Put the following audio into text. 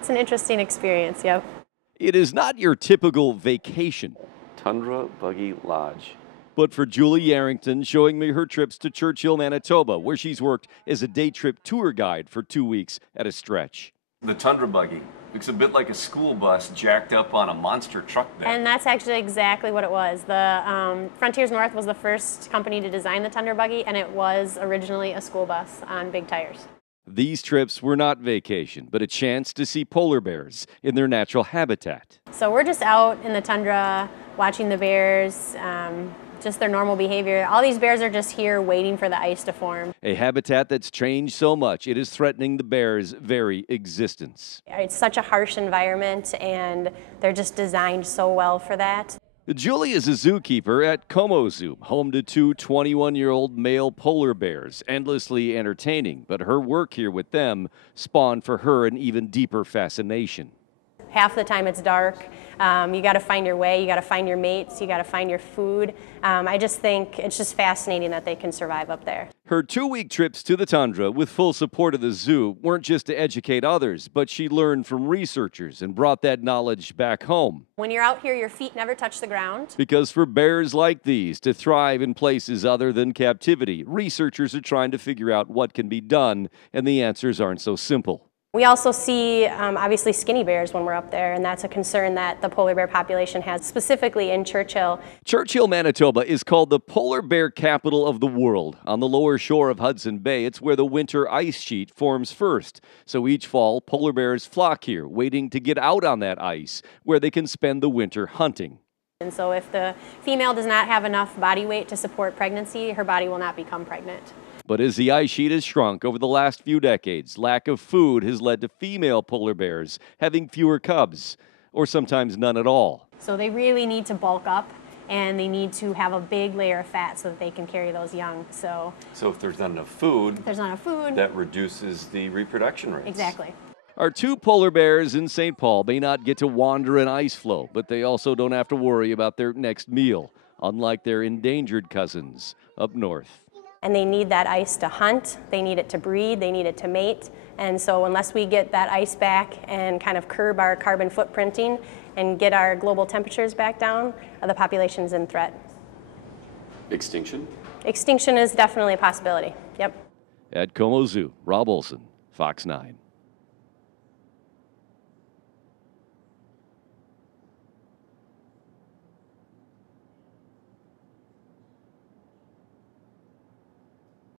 It's an interesting experience, yep. It is not your typical vacation. Tundra Buggy Lodge. But for Julie Yarrington, showing me her trips to Churchill, Manitoba, where she's worked as a day trip tour guide for 2 weeks at a stretch. The Tundra Buggy looks a bit like a school bus jacked up on a monster truck bed. And that's actually exactly what it was. The Frontiers North was the first company to design the Tundra Buggy, and it was originally a school bus on big tires. These trips were not vacation, but a chance to see polar bears in their natural habitat. So we're just out in the tundra watching the bears, just their normal behavior. All these bears are just here waiting for the ice to form. A habitat that's changed so much, it is threatening the bears' very existence. It's such a harsh environment, and they're just designed so well for that. Julie is a zookeeper at Como Zoo, home to two 21-year-old male polar bears, endlessly entertaining, but her work here with them spawned for her an even deeper fascination. Half the time it's dark. You got to find your way, you got to find your mates, you got to find your food. I just think it's just fascinating that they can survive up there. Her 2-week trips to the tundra with full support of the zoo weren't just to educate others, but she learned from researchers and brought that knowledge back home. When you're out here, your feet never touch the ground. Because for bears like these to thrive in places other than captivity, researchers are trying to figure out what can be done, and the answers aren't so simple. We also see, obviously, skinny bears when we're up there, and that's a concern that the polar bear population has, specifically in Churchill. Churchill, Manitoba is called the polar bear capital of the world. On the lower shore of Hudson Bay, it's where the winter ice sheet forms first. So each fall, polar bears flock here, waiting to get out on that ice, where they can spend the winter hunting. And so if the female does not have enough body weight to support pregnancy, her body will not become pregnant. But as the ice sheet has shrunk over the last few decades, lack of food has led to female polar bears having fewer cubs, or sometimes none at all. So they really need to bulk up, and they need to have a big layer of fat so that they can carry those young. So if there's not enough food, that reduces the reproduction rates. Exactly. Our two polar bears in St. Paul may not get to wander an ice floe, but they also don't have to worry about their next meal, unlike their endangered cousins up north. And they need that ice to hunt, they need it to breed, they need it to mate. And so unless we get that ice back and kind of curb our carbon footprinting and get our global temperatures back down, the population is in threat. Extinction? Extinction is definitely a possibility, yep. At Como Zoo, Rob Olson, Fox 9.